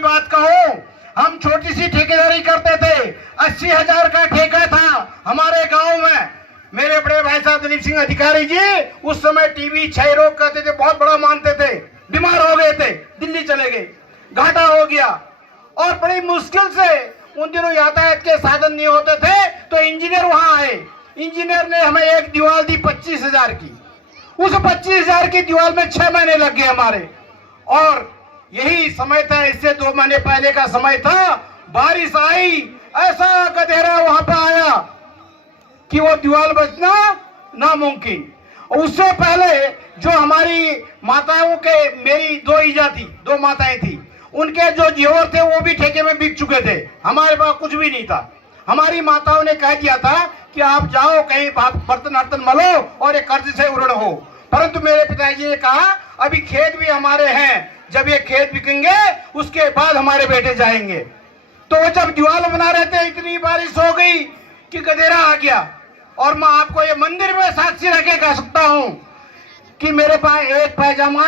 बात कहूं, हम छोटी सी ठेकेदारी करते थे। 80,000 का ठेका था हमारे गांव में। मेरे बड़े भाई साहब दिलीप सिंह अधिकारी जी उस समय टीबी क्षय रोग कहते थे, बहुत बड़ा मानते थे। बीमार हो गए थे, दिल्ली चले गए, घाटा हो गया। और बड़ी मुश्किल से, उन दिनों यातायात के साधन नहीं होते थे, तो इंजीनियर वहां आए। इंजीनियर ने हमें एक दीवार दी 25,000 की। उस 25,000 की दीवार में 6 महीने लग गए हमारे। और यही समय था, इससे 2 महीने पहले का समय था, बारिश आई, ऐसा गधेरा वहां पर आया कि वो दीवार बचना नामुमकिन। और उससे पहले जो हमारी माताओं के, मेरी 2 ईजा थी, 2 माताएं थी, उनके जो जेवर थे वो भी ठेके में बिक चुके थे। हमारे पास कुछ भी नहीं था। हमारी माताओं ने कह दिया था कि आप जाओ कहीं बर्तन वर्तन मलो और एक कर्ज से उड़ हो। परंतु मेरे पिताजी ने कहा अभी खेत भी हमारे हैं, जब ये खेत बिकेंगे उसके बाद हमारे बेटे जाएंगे। तो वो जब दीवार बना रहे थे, इतनी बारिश हो गई कि गधेरा आ गया। और मैं आपको ये मंदिर में साक्षी रख के कह सकता हूं कि मेरे पास एक पैजामा,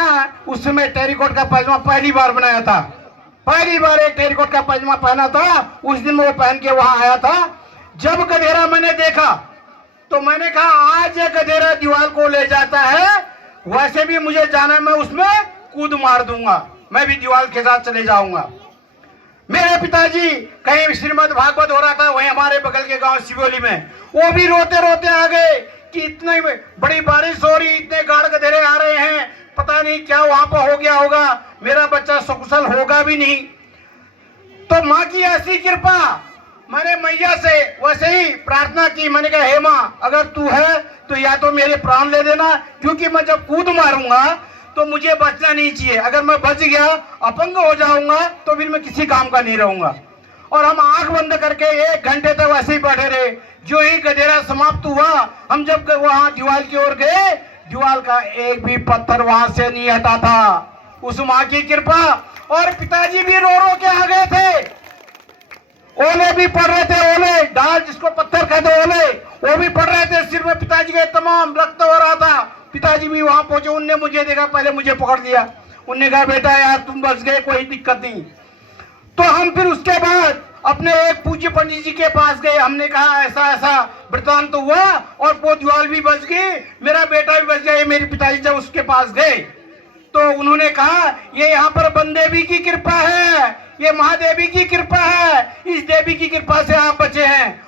उस समय टेरिकॉट का पैजामा पहली बार बनाया था। पहली बार एक टेरिकॉट का पैजामा पहना था, उस दिन वो पहन के वहां आया था। जब गधेरा मैंने देखा तो मैंने कहा आज ये गधेरा दीवार को ले जाता है, वैसे भी मुझे जाना, मैं उसमें कूद मार दूंगा, मैं भी दीवार के साथ चले जाऊंगा। मेरे पिताजी कहीं श्रीमद् भागवत हो रहा था, वहीं हमारे बगल के गांव सिवोली में, वो भी रोते रोते आ गए कि इतनी बड़ी बारिश हो रही, इतने गाड़ गधेरे आ रहे हैं, पता नहीं क्या वहां पर हो गया होगा, मेरा बच्चा सकुशल होगा भी नहीं। तो माँ की ऐसी कृपा, मैंने मैया से वैसे ही प्रार्थना की। मैंने कहा हे माँ, अगर तू है तो या तो मेरे प्राण ले देना, क्योंकि मैं जब कूद मारूंगा तो मुझे बचना नहीं चाहिए। अगर मैं बच गया, अपंग हो जाऊंगा, तो फिर मैं किसी काम का नहीं रहूंगा। और हम आंख बंद करके 1 घंटे तक वैसे ही बैठे रहे। जो ही गधेरा समाप्त हुआ, हम जब वहां दीवार की ओर गए, दीवार का एक भी पत्थर वहां से नहीं हटा था। उस माँ की कृपा। और पिताजी भी रो रो के आ गए थे, ओले भी पड़ रहे थे, ओले डाल जिसको पत्थर कहते ओले, वो भी पड़ रहे थे सिर में। पिताजी के तमाम रक्त हो रहा था। पिताजी भी वहां पहुंचे, उनने मुझे देखा, पहले मुझे पकड़ लिया। उनने कहा बेटा यार तुम बच गए, कोई दिक्कत नहीं। तो हम फिर उसके बाद अपने एक पूज्य पंडित जी के पास गए। हमने कहा ऐसा ऐसा वृतांत तो हुआ और वो दीवार भी बच गई, मेरा बेटा भी बच गया। मेरे पिताजी जब उसके पास गए तो उन्होंने कहा ये यहाँ पर बनदेवी की कृपा है, ये महादेवी की कृपा है, इस देवी की कृपा से आप बचे हैं।